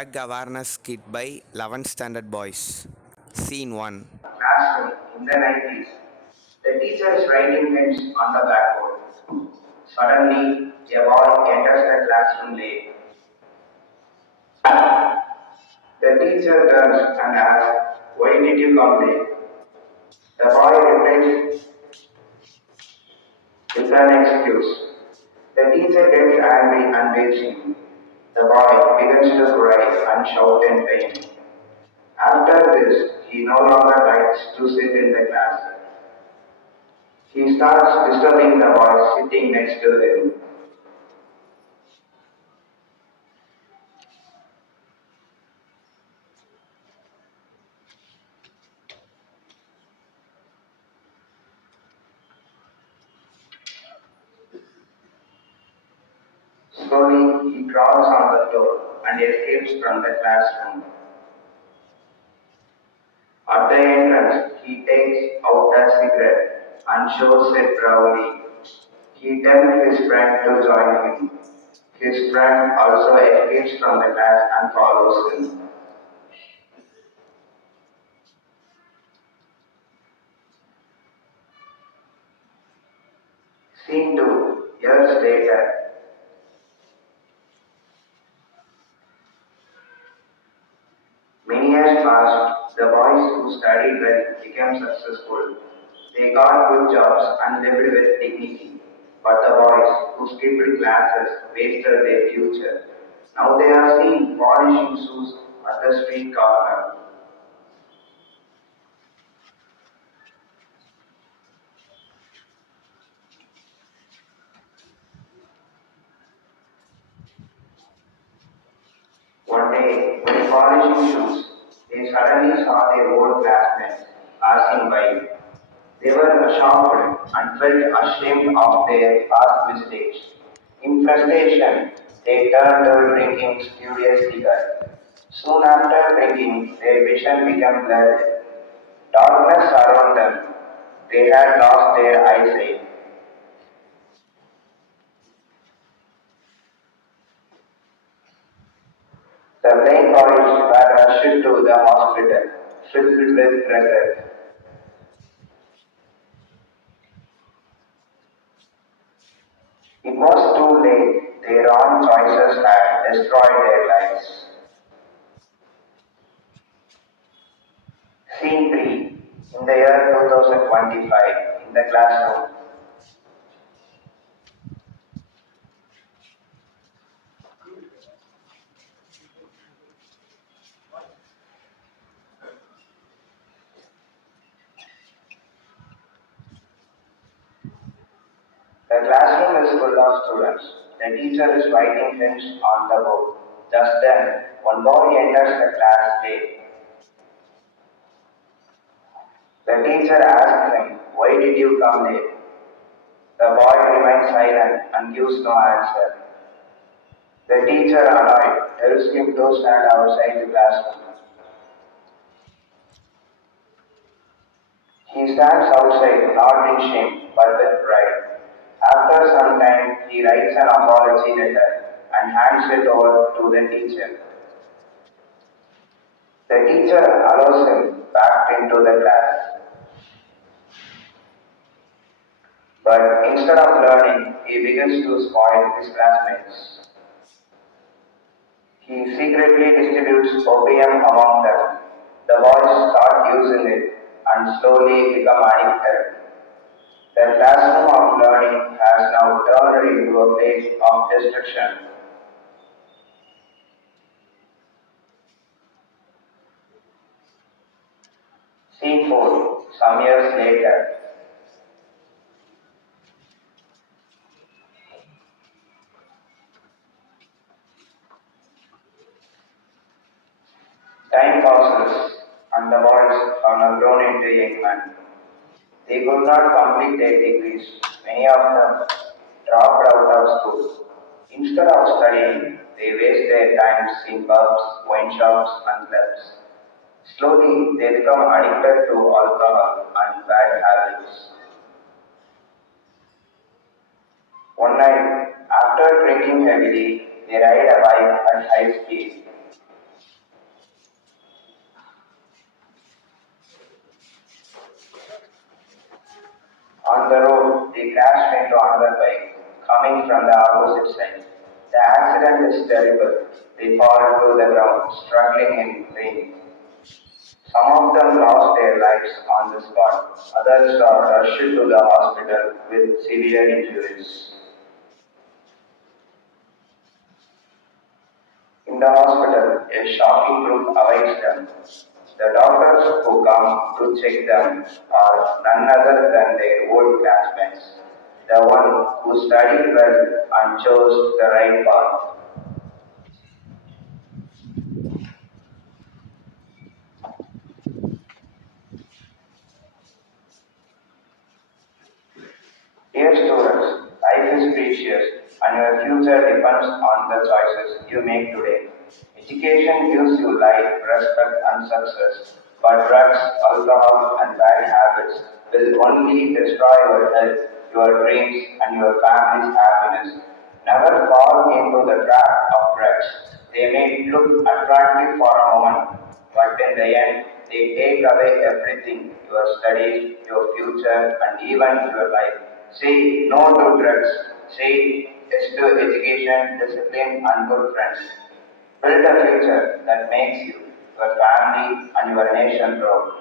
Drug Awareness Skit by 11th Standard Boys. Scene 1. Classroom in the 90s. The teacher is writing hymns on the blackboard. Suddenly, a boy enters the classroom late. The teacher turns and asks, "Why did you come late?" The boy replies with an excuse. The teacher gets angry and beats him. The boy begins to cry and shout in pain. After this, he no longer likes to sit in the class. He starts disturbing the boy sitting next to him. Slowly, he crawls on the floor and escapes from the classroom. At the entrance, he takes out a cigarette and shows it proudly. He tells his friend to join him. His friend also escapes from the class and follows him. Scene 2. Years later. Many years passed, the boys who studied well became successful. They got good jobs and lived with dignity. But the boys who skipped classes wasted their future. Now they are seen polishing shoes at the street corner. One day, when polishing shoes, they suddenly saw their old classmates passing by. They were shocked and felt ashamed of their past mistakes. In frustration, they turned to drinking spurious liquor. Soon after drinking, their vision became blurred. Darkness around them. They had lost their eyesight. The blind boys were rushed to the hospital, filled with regret. It was too late. Their own choices had destroyed their lives. Scene 3. In the year 2025, in the classroom. The classroom is full of students. The teacher is writing hymns on the board. Just then, one boy enters the class late. The teacher asks him, "Why did you come late?" The boy remains silent and gives no answer. The teacher, annoyed, tells him to stand outside the classroom. He stands outside, not in shame, but with pride. After some time, he writes an apology letter and hands it over to the teacher. The teacher allows him back into the class, but instead of learning, he begins to spoil his classmates. He secretly distributes opium among them. The boys start using it and slowly become addicted. The classroom of learning has now turned into a place of destruction. Scene 4. Some years later. Time passes, and the boys are now grown into young men. They could not complete their degrees. Many of them dropped out of school. Instead of studying, they waste their times in pubs, wine shops, and clubs. Slowly, they become addicted to alcohol and bad habits. One night, after drinking heavily, they ride a bike at high speed. On the road, they crashed into another bike coming from the opposite side. The accident is terrible. They fall to the ground, struggling in pain. Some of them lost their lives on the spot. Others are rushed to the hospital with severe injuries. In the hospital, a shocking truth awaits them. The doctors who come to check them are none other than their old classmates, the one who studied well and chose the right path. Dear students, life is precious and your future depends on the choices you make today. Education gives you life, respect, and success, but drugs, alcohol, and bad habits will only destroy your health, your dreams, and your family's happiness. Never fall into the trap of drugs. They may look attractive for a moment, but in the end, they take away everything your studies, your future, and even your life. Say no to drugs. Say yes to education, discipline, and good friends. Build a future that makes you, your family, and your nation proud.